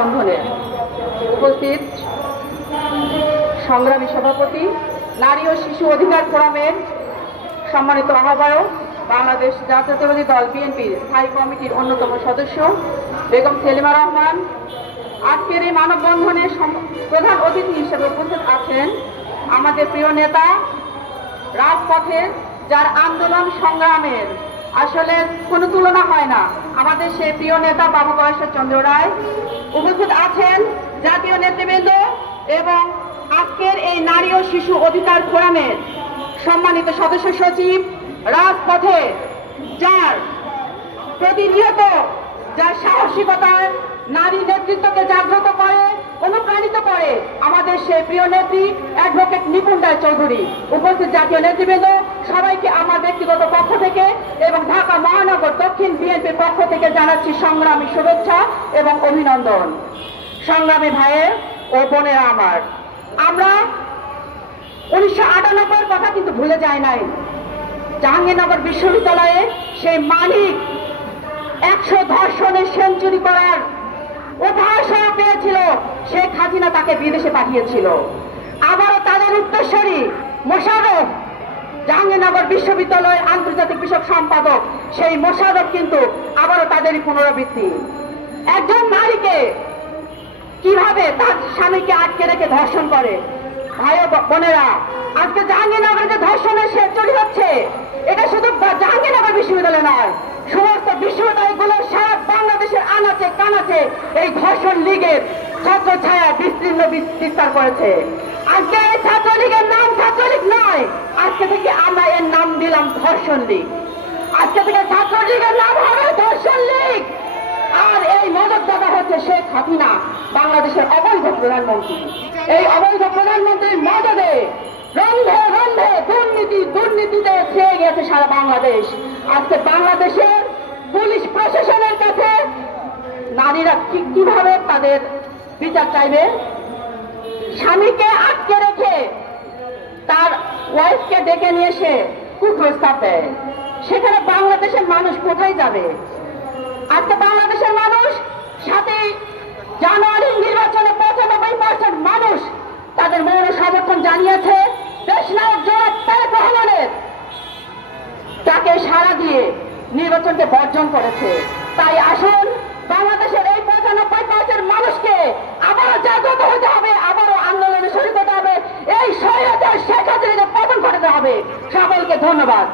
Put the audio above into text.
মানববন্ধনে উপস্থিত সংগ্রামী সভাপতি, নারী ও শিশু অধিকার ফোরামের সম্মানিত আহ্বায়ক, বাংলাদেশ জাতীয়তাবাদী দল বিএনপির স্থায়ী কমিটির অন্যতম সদস্য বেগম সেলিমা রহমান, আজকের এই মানববন্ধনে প্রধান অতিথি হিসেবে উপস্থিত আছেন আমাদের প্রিয় নেতা, রাজপথে যার আন্দোলন সংগ্রামের আসলে কোনো তুলনা হয় না, আমাদের সেই প্রিয় নেতা বাবু গয়েশ্বর চন্দ্র রায়। উপস্থিত আছেন জাতীয় নেতৃবৃন্দ এবং আজকের এই নারী ও শিশু অধিকার ফোরামের সম্মানিত সদস্য সচিব, রাজপথে যার প্রতিনিয়ত যার সাহসিকতার নারী নেতৃত্বকে জাগ্রত করে, অনুপ্রাণিত করে আমাদের সেই প্রিয় নেত্রী অ্যাডভোকেট নিপুণ রায় চৌধুরী। উপস্থিত জাতীয় নেতৃবৃন্দ সবাইকে আমার ব্যক্তিগত পক্ষ থেকে এবং ঢাকা মহানগর দক্ষিণ বিএনপির পক্ষ থেকে জানাচ্ছি সংগ্রামী শুভেচ্ছা এবং অভিনন্দন। সংগ্রামী ভাইয়ের ও বোনেরা আমার, আমরা 1998 কথা কিন্তু ভুলে যায় নাই। জাহাঙ্গীরনগর বিশ্ববিদ্যালয়ে সেই মালিক 100 ধর্ষণের সেঞ্চুরি করার উপহাস পেয়েছিল, শেখ হাসিনা তাকে বিদেশে পাঠিয়েছিল। আবারও তাদের উত্তরসূরি মোশাররফ, জাহাঙ্গীরনগর বিশ্ববিদ্যালয়ের আন্তর্জাতিক বিষয়ক সম্পাদক, সেই মোশাররফ কিন্তু আবারও তাদেরই পুনরাবৃত্তি। একজন নারীকে কিভাবে তার স্বামীকে আটকে রেখে ধর্ষণ করে। ভাই ও বোনেরা, আজকে জাহাঙ্গীরনগরে যে ধর্ষণের সেঞ্চুরি হচ্ছে, এটা শুধু জাহাঙ্গীরনগর বিশ্ববিদ্যালয় নয়, সমস্ত বিশ্ববিদ্যালয়গুলো সারা বাংলাদেশের আনাচে কানাচে এই ধর্ষণ লীগের ছত্র ছায়া বিস্তীর্ণ বিস্তার করেছে। আজকে এই ছাত্রলীগের নাম ছাত্রলীগ নয়, আজকে থেকে আমরা এর নাম দিলাম ধর্ষণ লীগ। আজকে থেকে ছাত্রলীগের নাম হবে ধর্ষণ লীগ। আর এই মদত দাদা হচ্ছে শেখ হাসিনা, বাংলাদেশের অবৈধ প্রধানমন্ত্রী। এই অবৈধ প্রধানমন্ত্রীর মদদে রন্ধে রন্ধে দুর্নীতিতে ছেয়ে গেছে সারা বাংলাদেশ। আজকে বাংলাদেশের পুলিশ প্রশাসনের কাছে নারীরা কিভাবে তাদের বিচার চাইবে? স্বামীকে আটকে রেখে তার ওয়াইফকে ডেকে নিয়ে এসে কুপ্রস্তাব দেয়, সেখানে বাংলাদেশের মানুষ কোথায় যাবে? আজকে বাংলাদেশের মানুষ 7ই জানুয়ারির নির্বাচনে 95% মানুষ তাদের মৌন সমর্থন জানিয়েছে দেশনায়ক জনাব তারেক রহমানের, তাকে সাড়া দিয়ে নির্বাচনকে বর্জন করেছে। তাই আসুন, বাংলাদেশের এই 95% মানুষকে আবারও জাগ্রত হতে হবে, আবারও আন্দোলনে শরীক হতে হবে, এই স্বৈরাচার শেখ হাসিনাকে পতন ঘটাতে হবে। সকলকে ধন্যবাদ।